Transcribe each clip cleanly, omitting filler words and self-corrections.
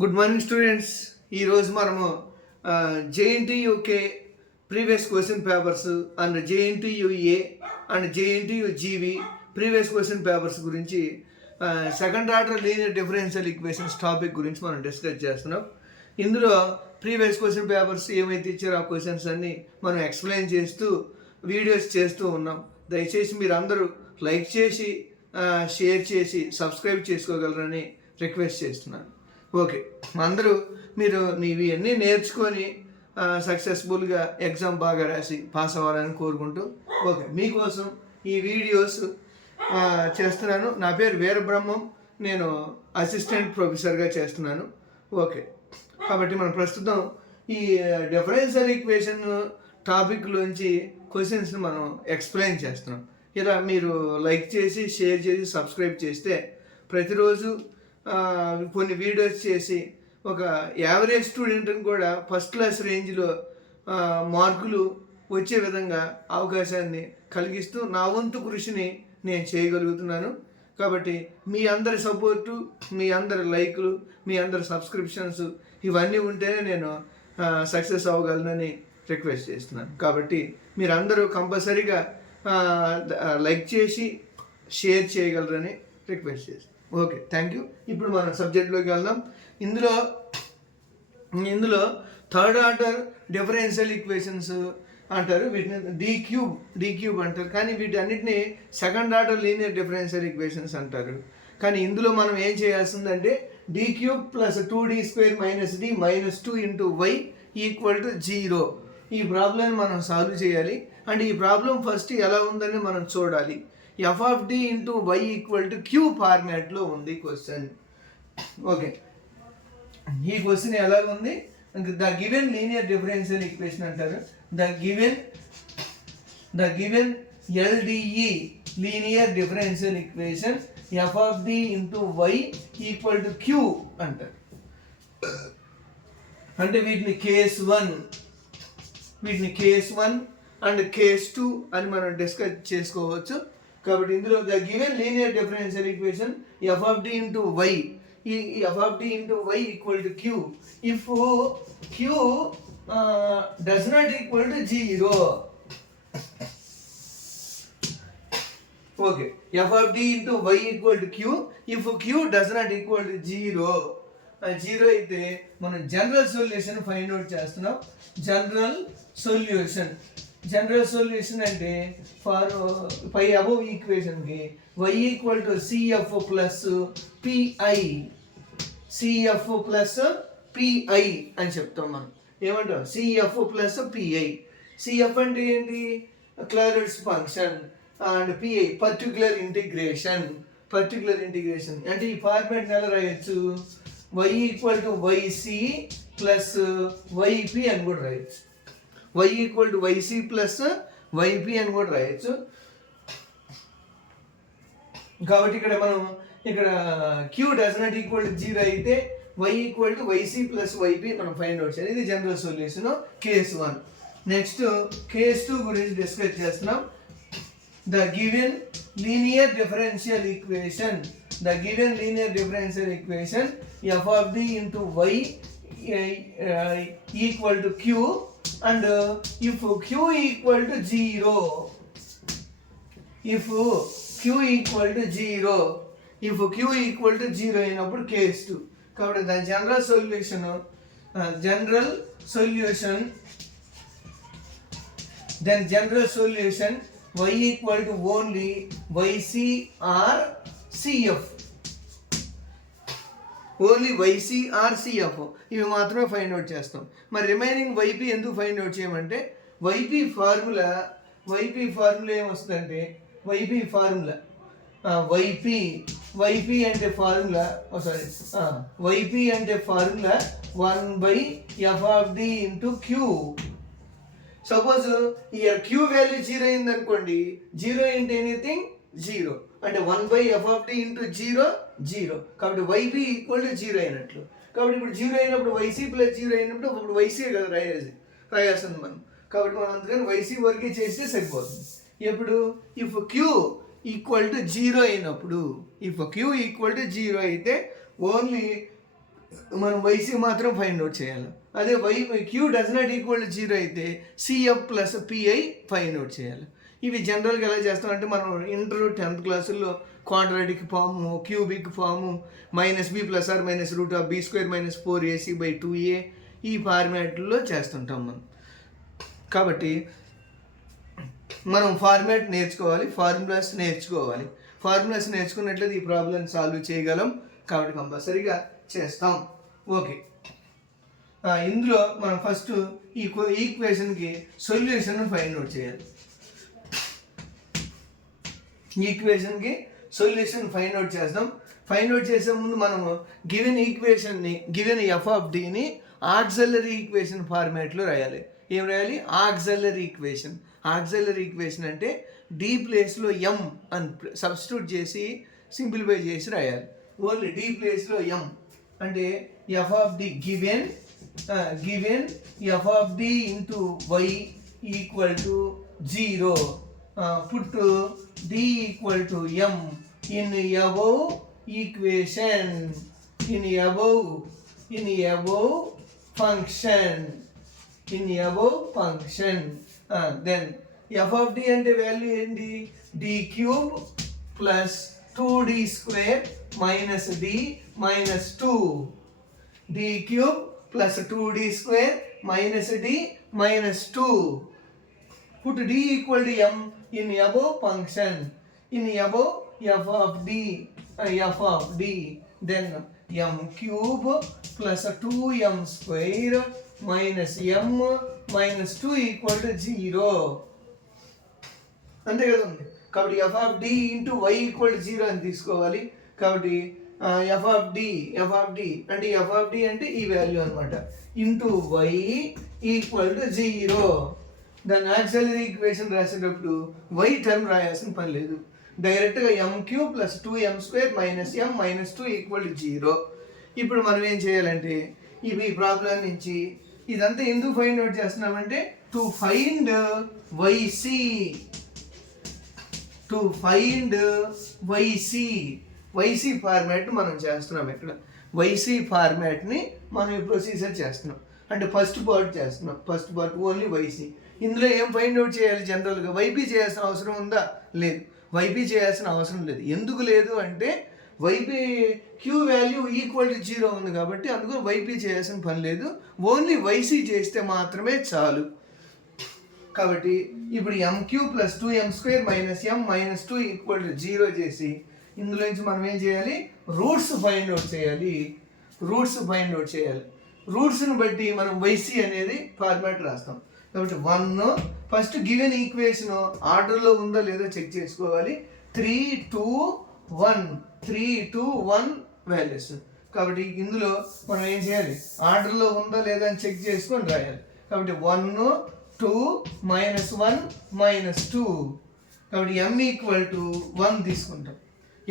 Good morning students. ఈరోజు మనము JNTUK previous question papers and JNTUA and JNTUGV previous question papers గురించి second order linear differential equations topic గురించి మనం discuss చేస్తున్నాం. ఇందులో ప్రీవియస్ క్వశ్చన్ పేపర్స్ ఏమైతే ఇచ్చారో ఆ క్వశ్చన్స్ అన్నీ మనం ఎక్స్ప్లెయిన్ చేస్తూ వీడియోస్ చేస్తూ ఉన్నాం. దయచేసి మీరు అందరూ లైక్ చేసి షేర్ చేసి సబ్స్క్రైబ్ చేసుకోగలరని రిక్వెస్ట్ చేస్తున్నాను. ఓకే, అందరూ మీరు ఇవి అన్నీ నేర్చుకొని సక్సెస్ఫుల్గా ఎగ్జామ్ బాగా రాసి పాస్ అవ్వాలని కోరుకుంటూ ఓకే మీకోసం ఈ వీడియోస్ చేస్తున్నాను. నా పేరు వీరబ్రహ్మం, నేను అసిస్టెంట్ ప్రొఫెసర్గా చేస్తున్నాను. ఓకే, కాబట్టి మనం ప్రస్తుతం ఈ డిఫరెన్షియల్ ఈక్వేషన్ టాపిక్లోంచి క్వశ్చన్స్ని మనం ఎక్స్ప్లెయిన్ చేస్తున్నాం. ఇలా మీరు లైక్ చేసి షేర్ చేసి సబ్స్క్రైబ్ చేస్తే ప్రతిరోజు కొన్ని వీడియోస్ చేసి ఒక యావరేజ్ స్టూడెంట్ని కూడా ఫస్ట్ క్లాస్ రేంజ్లో మార్కులు వచ్చే విధంగా అవకాశాన్ని కలిగిస్తూ నా వంతు కృషిని నేను చేయగలుగుతున్నాను. కాబట్టి మీ అందరి సపోర్టు, మీ అందరి లైకులు, మీ అందరి సబ్స్క్రిప్షన్స్ ఇవన్నీ ఉంటేనే నేను సక్సెస్ అవ్వగలనని రిక్వెస్ట్ చేస్తున్నాను. కాబట్టి మీరందరూ కంపల్సరీగా లైక్ చేసి షేర్ చేయగలరని రిక్వెస్ట్ చేస్తున్నాను. Okay, thank you. ఇప్పుడు మనం సబ్జెక్ట్లోకి వెళ్దాం. ఇందులో థర్డ్ ఆర్డర్ డిఫరెన్షియల్ ఈక్వేషన్స్ అంటారు, వీటిని డీ క్యూబ్ అంటారు. కానీ వీటి అన్నిటిని second order linear differential equations అంటారు. కానీ ఇందులో మనం ఏం చేయాల్సిందంటే D cube plus 2d² - d - 2 × y = 0. ఈ ప్రాబ్లం మనం సాల్వ్ చేయాలి. అండ్ ఈ ప్రాబ్లం ఫస్ట్ ఎలా ఉందని మనం చూడాలి. f(d) × y = q ఫార్మాట్లో ఉంది క్వశ్చన్. ఓకే, ఈ క్వశ్చన్ ఎలా ఉంది? The given linear differential equation అంటారు. The given LDE linear differential equation f(d) × y = q అంటారు. అంటే వీటిని కేస్ 1 అండ్ కేస్ 2 అని మనం డిస్కస్ చేసుకోవచ్చు. కాబట్టి ఇందులో the given linear differential equation f(d) × y, ఈ f(d) × y = q if q does not equal to 0. Okay, f(d) × y = q if q does not equal to 0. 0 అయితే మనం జనరల్ సొల్యూషన్ ఫైండ్ అవుట్ చేస్తున్నాం. General solution అంటే for పై above ఈక్వేషన్కి y = CF + PI అని చెప్తాం. మనం ఏమంటాం? CF + PI. CF అంటే ఏంటి? క్లారెట్స్ function. And PI particular integration అంటే ఈ ఫార్మాట్ ఎలా రాయొచ్చు? y = YC + YP అని కూడా రాయొచ్చు. y = YC + YP అని కూడా రాయొచ్చు. కాబట్టి ఇక్కడ q does not equal to 0 అయితే y = YC + YP మనం ఫైండ్ అవుట్ చేయాలి. ఇది general solution case 1. Next case 2 గురించి డిస్కస్ చేస్తున్నాం. The given linear differential equation f(d) × y = q and if q = 0 అయినప్పుడు కేస్ 2. కాబట్టి దాని general solution y = only YC or CF. Only YC or CF ఇవి మాత్రమే find out చేస్తాం. మరి remaining YP ఎందుకు ఫైండ్ అవుట్ చేయమంటే YP ఫార్ములా ఏమొస్తుందంటే YP అంటే formula 1/f(d) × q. Suppose year q value 0 అయింది అనుకోండి, 0 × ఎనీథింగ్ 0 అంటే 1/f(d) × 0. కాబట్టి YP = 0 అయినట్లు. కాబట్టి ఇప్పుడు 0 అయినప్పుడు YC + 0 అయినప్పుడు ఇప్పుడు YC కదా రాయాల్సింది మనం. కాబట్టి మనం అందుకని YC వరకే చేస్తే సరిపోతుంది. ఇప్పుడు ఇఫ్ Q = 0 అయినప్పుడు, ఇఫ్ Q = 0 అయితే ఓన్లీ మనం వైసీ మాత్రం ఫైండ్ అవుట్ చేయాలి. అదే Q does not equal to 0 అయితే CF plus PI find out చేయాలి. ఇవి జనరల్గా ఎలా చేస్తామంటే మనం ఇంటర్ 10th క్లాసుల్లో quadratic form, cubic form, -b + r - (b² - 4ac/2a) ఈ ఫార్మాట్లో చేస్తుంటాం మనం. కాబట్టి మనం ఫార్మాట్ నేర్చుకోవాలి, ఫార్ములాస్ నేర్చుకోవాలి. ఫార్ములాస్ నేర్చుకున్నట్లయితే ఈ ప్రాబ్లమ్ సాల్వ్ చేయగలం. కాబట్టి కంపల్సరీగా చేస్తాం. ఓకే, ఇందులో మనం ఫస్ట్ ఈ ఈక్వేషన్కి సొల్యూషన్ ఫైండ్ అవుట్ చేయాలి. ఈక్వేషన్కి సొల్యూషన్ ఫైండ్ అవుట్ చేస్తాం. ఫైండ్ అవుట్ చేసే ముందు మనము గివెన్ ఈక్వేషన్ని, గివెన్ ఎఫ్ ఆఫ్ డిని ఆక్సిలరీ ఈక్వేషన్ ఫార్మాట్లో రాయాలి. ఏం రాయాలి? Auxiliary equation. ఆక్సిలరీ ఈక్వేషన్ అంటే డి ప్లేస్లో ఎం అని సబ్స్టిట్యూట్ చేసి సింప్లిఫై చేసి రాయాలి. ఓన్లీ డి ప్లేస్లో ఎం అంటే F of D given F of D into Y equal to 0. Put D equal to M in above equation, in above function. Then F of D అంటే value ఏంటి? D cube plus 2d² minus D minus 2. D cube plus 2d² minus D minus 2. Put d equal to m in above function, in above f of d, then m cube plus 2m² minus m minus 2 equal to 0. అంతే కదండి. కాబట్టి F of D into Y equal to 0 అని తీసుకోవాలి. కాబట్టి F of D అంటే F of D అంటే ఈ value అనమాట, ఇంటూ వై ఈక్వల్ టు 0. దాని ఆక్సిలరీ ఈక్వేషన్ రాసేటప్పుడు వై టర్మ్ రాయాల్సిన పని లేదు. డైరెక్ట్గా m³ plus 2m² minus m minus 2 equal to 0. ఇప్పుడు మనం ఏం చేయాలంటే ఈ ప్రాబ్లం నుంచి ఇదంతా ఎందుకు ఫైండ్ అవుట్ చేస్తున్నామంటే టు ఫైండ్ వైసీ ఫార్మాట్ మనం చేస్తున్నాం. ఇక్కడ వైసీ ఫార్మాట్ని మనం ఈ ప్రొసీజర్ చేస్తున్నాం. అంటే ఫస్ట్ పార్ట్ చేస్తున్నాం. First part only y c. ఇందులో ఏం ఫైండ్ అవుట్ చేయాలి? జనరల్గా వైపీ చేయాల్సిన అవసరం ఉందా? లేదు, వైపీ చేయాల్సిన అవసరం లేదు. ఎందుకు లేదు అంటే Y P Q value equal to 0 ఉంది కాబట్టి అందుకు వైపీ చేయాల్సిన పని లేదు. ఓన్లీ వైసీ చేస్తే మాత్రమే చాలు. కాబట్టి ఇప్పుడు m³ plus 2m² minus m minus 2 equal to 0 చేసి ఇందులో నుంచి మనం ఏం చేయాలి? రూట్స్ ఫైండ్ అవుట్ చేయాలి. రూట్స్ని బట్టి మనం వైసీ అనేది ఫార్మాట్ రాస్తాం. కాబట్టి 1 ఫస్ట్ గివెన్ ఈక్వేషన్ ఆర్డర్లో ఉందో లేదో చెక్ చేసుకోవాలి. 3, 2, 1 వాల్యూస్. కాబట్టి ఇందులో మనం ఏం చేయాలి? ఆర్డర్లో ఉందో లేదో అని చెక్ చేసుకొని రాయాలి. కాబట్టి 1, 2, -1, -2. కాబట్టి m ఈక్వల్ టు 1 తీసుకుంటాం.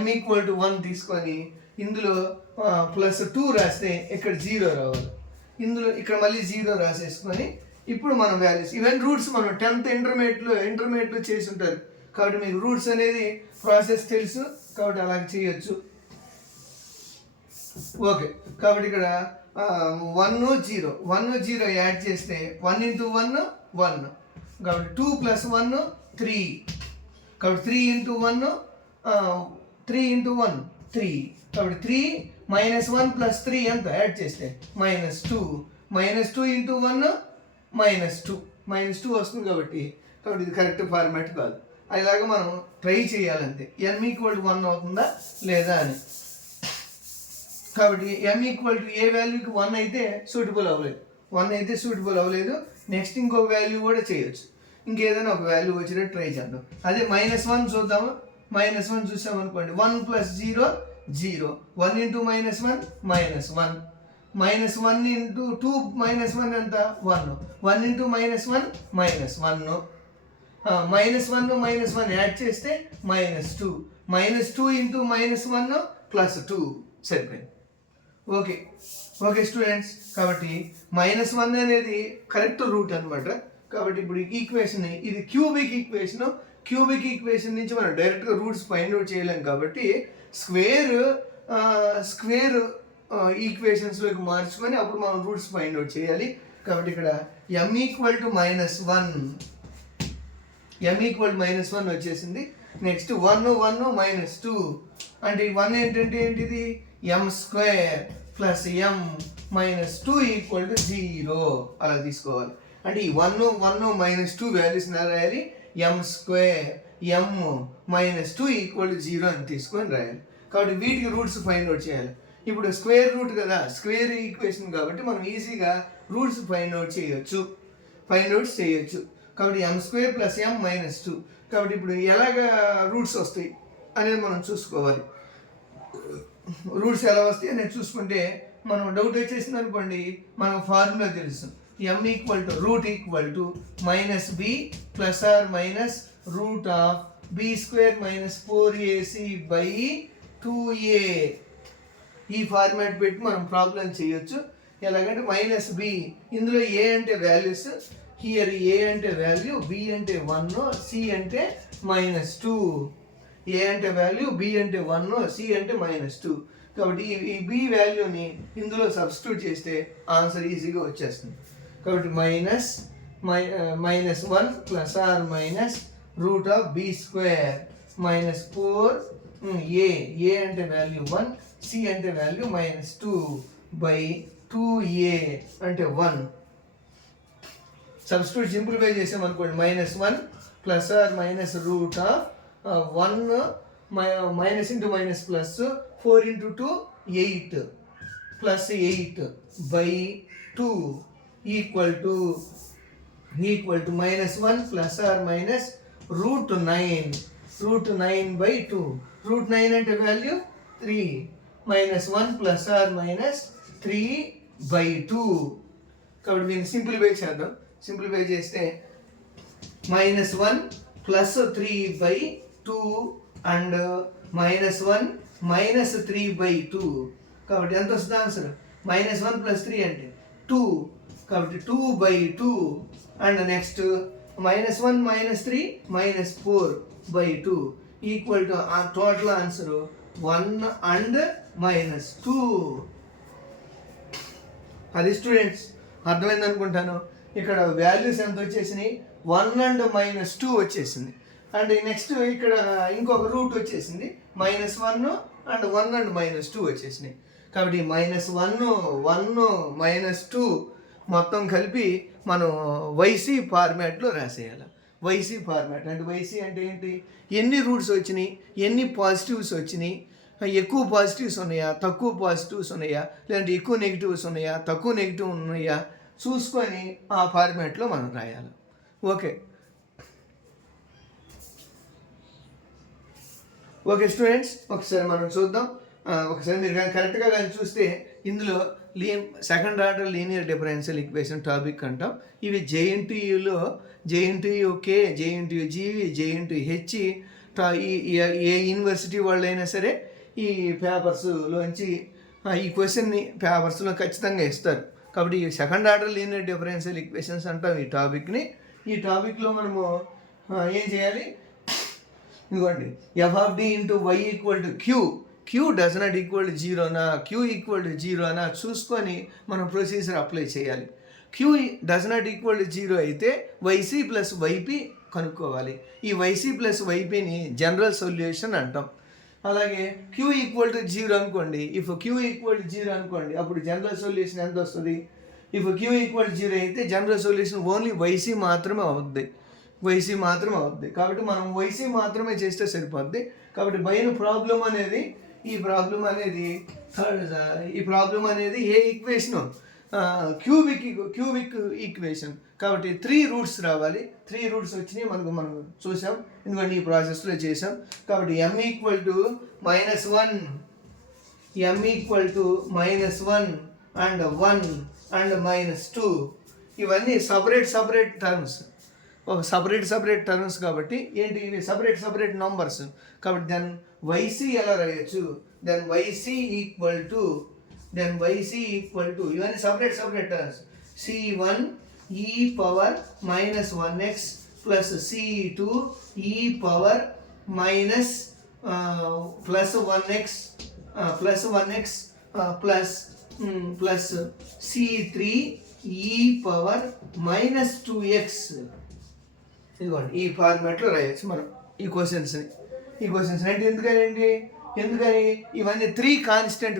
m ఈక్వల్ టు 1 తీసుకొని ఇందులో ప్లస్ 2 రాస్తే ఇక్కడ 0 రావాలి. ఇందులో ఇక్కడ మళ్ళీ 0 రాసేసుకొని ఇప్పుడు మనం వాల్యూస్ ఈవెన్ రూట్స్ మనం 10th ఇంటర్మీడియట్లో చేసి ఉంటారు. కాబట్టి మీకు రూట్స్ అనేది ప్రాసెస్ తెలుసు కాబట్టి అలాగే చేయొచ్చు. ఓకే, కాబట్టి ఇక్కడ 1, 0 యాడ్ చేస్తే 1 × 1 1. కాబట్టి 2 + 1 3. కాబట్టి 3 × 1 3. కాబట్టి 3 -1 + 3 ఎంత యాడ్ చేస్తే -2. -2 × 1 -2 వస్తుంది. కాబట్టి ఇది కరెక్ట్ ఫార్మాట్ కాదు. అలాగా మనం ట్రై చేయాలంతే. m = 1 అవుతుందా లేదా అని. కాబట్టి m = ఏ వాల్యూకి 1 అయితే సూటబుల్ అవ్వలేదు. నెక్స్ట్ ఇంకొక వాల్యూ కూడా చేయొచ్చు. ఇంకేదైనా ఒక వాల్యూ వచ్చేటట్టు ట్రై చేద్దాం. అదే -1 చూద్దాము. -1 చూసామనుకోండి, 1 + 0 0. 1 × -1 -1. -1 × 2 -1 ఎంత? 1. 1 × -1 -1. -1 యాడ్ చేస్తే -2. -2 × -1 +2 సరిపోయింది. ఓకే స్టూడెంట్స్, కాబట్టి -1 అనేది కరెక్ట్ రూట్ అనమాట. కాబట్టి ఇప్పుడు ఈక్వేషన్ ఇది క్యూబిక్ ఈక్వేషన్ నుంచి మనం డైరెక్ట్గా రూట్స్ ఫైండ్ అవుట్ చేయలేం. కాబట్టి స్క్వేర్ ఈక్వేషన్స్లోకి మార్చుకొని అప్పుడు మనం రూట్స్ ఫైండ్ అవుట్ చేయాలి. కాబట్టి ఇక్కడ m ఈక్వల్ టు -1 వచ్చేసింది. నెక్స్ట్ 1 -2 అంటే 1 ఏంటిది m² plus m -2 equal to 0 అలా తీసుకోవాలి. అంటే ఈ 1 -2 వాల్యూస్ రాయాలి. m² m -2 ఈక్వల్ టు 0 అని తీసుకొని రాయాలి. కాబట్టి వీటికి రూట్స్ ఫైండ్ అవుట్ చేయాలి. ఇప్పుడు స్క్వేర్ రూట్ కదా, స్క్వేర్ ఈక్వేషన్ కాబట్టి మనం ఈజీగా రూట్స్ ఫైండ్ అవుట్ చేయొచ్చు. కాబట్టి m² ప్లస్ m -2. కాబట్టి ఇప్పుడు ఎలాగా రూట్స్ వస్తాయి అనేది మనం చూసుకోవాలి. రూట్స్ ఎలా వస్తాయి అనేది చూసుకుంటే మనం డౌట్ వచ్చేసింది అనుకోండి, మనం ఫార్ములా తెలుసు. m equal to root equal to -b plus or minus root of b² -4ac by 2a. ఈ ఫార్మాట్ పెట్టి మనం ప్రాబ్లం చేయొచ్చు. ఎలాగంటే -b, ఇందులో a అంటే వాల్యూస్, హియర్ a అంటే వాల్యూ, b అంటే 1, c అంటే -2. a అంటే వాల్యూ, b అంటే 1, c అంటే -2. కాబట్టి ఈ b వాల్యూని ఇందులో సబ్స్టిట్యూట్ చేస్తే ఆన్సర్ ఈజీగా వచ్చేస్తుంది. కాబట్టి -1 plus or minus root of b² -4a. a అంటే వాల్యూ 1, c అంటే వాల్యూ -2 బై 2a అంటే 1. సబ్స్టిట్యూట్ సింప్లిఫై చేసామనుకోండి, -1 plus or minus root of 1 minus into minus plus 4 into 2 8 plus 8 by 2 equal to -1 plus or minus root 9 by 2. Root 9 అంటే value 3, -1 plus or minus 3 by 2. కాబట్టి దీన్ని simplify చేద్దాం. Simplify చేస్తే -1 plus 3 by 2 and -1 minus 3 by 2. కాబట్టి ఎంత వస్తుంది answer? -1 plus 3 అంటే 2. కాబట్టి 2 by 2 and next -1 -3 -4 by 2 equal to total answer 1 and -2. అది స్టూడెంట్స్ అర్థమైంది అనుకుంటాను. ఇక్కడ వాల్యూస్ ఎంత వచ్చేసినాయి? 1 అండ్ -2 వచ్చేసింది. అండ్ నెక్స్ట్ ఇక్కడ ఇంకొక రూట్ వచ్చేసింది -1 అండ్ 1 అండ్ -2 వచ్చేసినాయి. కాబట్టి -1 -2 మొత్తం కలిపి మనం YC ఫార్మాట్లో రాసేయాలి. YC ఫార్మాట్ అంటే YC అంటే ఏంటి? ఎన్ని రూట్స్ వచ్చినాయి, ఎన్ని పాజిటివ్స్ వచ్చినాయి, ఎక్కువ పాజిటివ్స్ ఉన్నాయా, తక్కువ పాజిటివ్స్ ఉన్నాయా, లేదంటే ఎక్కువ నెగిటివ్స్ ఉన్నాయా, తక్కువ నెగిటివ్ ఉన్నాయా చూసుకొని ఆ ఫార్మాట్లో మనం రాయాలి. ఓకే స్టూడెంట్స్, ఒకసారి మనం చూద్దాం. ఒకసారి మీరు కానీ కరెక్ట్గా కానీ చూస్తే ఇందులో second order linear differential equation topic అంటాం. ఇవి JNTUలో JNTUK, JNTUGV, JNTUH ఏ యూనివర్సిటీ వాళ్ళైనా సరే ఈ పేపర్స్లోంచి ఈ క్వశ్చన్ని పేపర్స్లో ఖచ్చితంగా ఇస్తారు. కాబట్టి ఈ second order linear differential equations అంటాం ఈ టాపిక్ని. ఈ టాపిక్లో మనము ఏం చేయాలి? ఇదిగోండి, f(d) into y equal to q does not equal to 0నా, q ఈక్వల్ టు 0నా చూసుకొని మనం ప్రొసీజర్ అప్లై చేయాలి. q does not equal to 0 అయితే yc ప్లస్ yp కనుక్కోవాలి. ఈ yc ప్లస్ ypని జనరల్ సొల్యూషన్ అంటాం. అలాగే q ఈక్వల్ టు 0 అనుకోండి, ఇఫ్ q ఈక్వల్ టు 0 అనుకోండి, అప్పుడు జనరల్ సొల్యూషన్ ఎంత వస్తుంది? ఇఫ్ q ఈక్వల్ టు 0 అయితే జనరల్ సొల్యూషన్ ఓన్లీ yc మాత్రమే అవుద్ది. కాబట్టి మనం YC మాత్రమే చేస్తే సరిపోద్ది. కాబట్టి పైన ప్రాబ్లం అనేది ఈ ప్రాబ్లం అనేది ఏ ఈక్వేషను? Cubic equation. కాబట్టి 3 రూట్స్ రావాలి. 3 రూట్స్ వచ్చినాయి మనం చూసాం, ఎందుకంటే ఈ ప్రాసెస్లో చేసాం. కాబట్టి m equal to -1 and 1 and -2 ఇవన్నీ సపరేట్ టర్మ్స్. సపరేట్ టర్మ్స్ కాబట్టి ఏంటి? ఇవి సపరేట్ నంబర్స్. కాబట్టి దెన్ YC ఎలా రాయొచ్చు? దెన్ YC ఈక్వల్ టు ఇవన్నీ separate terms. C1 e power -1x plus C2 e power +1x plus C3e⁻²x. ఇదిగోండి ఈ ఫార్మాట్లో రాయొచ్చు మనం ఈ క్వశ్చన్స్ని అంటే ఎందుకని ఇవన్నీ త్రీ కాన్స్టెంట్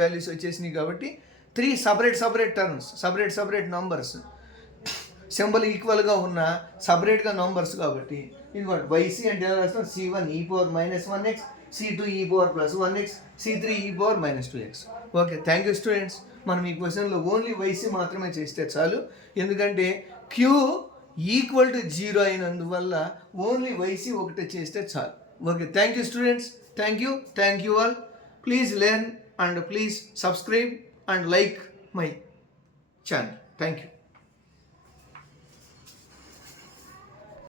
వాల్యూస్ వచ్చేసినాయి కాబట్టి 3 separate terms separate numbers symbol ఈక్వల్గా ఉన్న సపరేట్గా నంబర్స్ కాబట్టి ఇదిగోండి వైసీ అంటే ఎలా రాస్తాం C1e⁻−1x, C2e⁻+1x, C3e⁻−2x. Okay, thank you students. మనం ఈ క్వశ్చన్లో ఓన్లీ వైసీ మాత్రమే చేస్తే చాలు, ఎందుకంటే Q equal to 0 అయినందువల్ల only YC ఒకటే చేస్తే చాలు. Okay, thank you students. Thank you all. Please learn and please subscribe and like my channel. Thank you.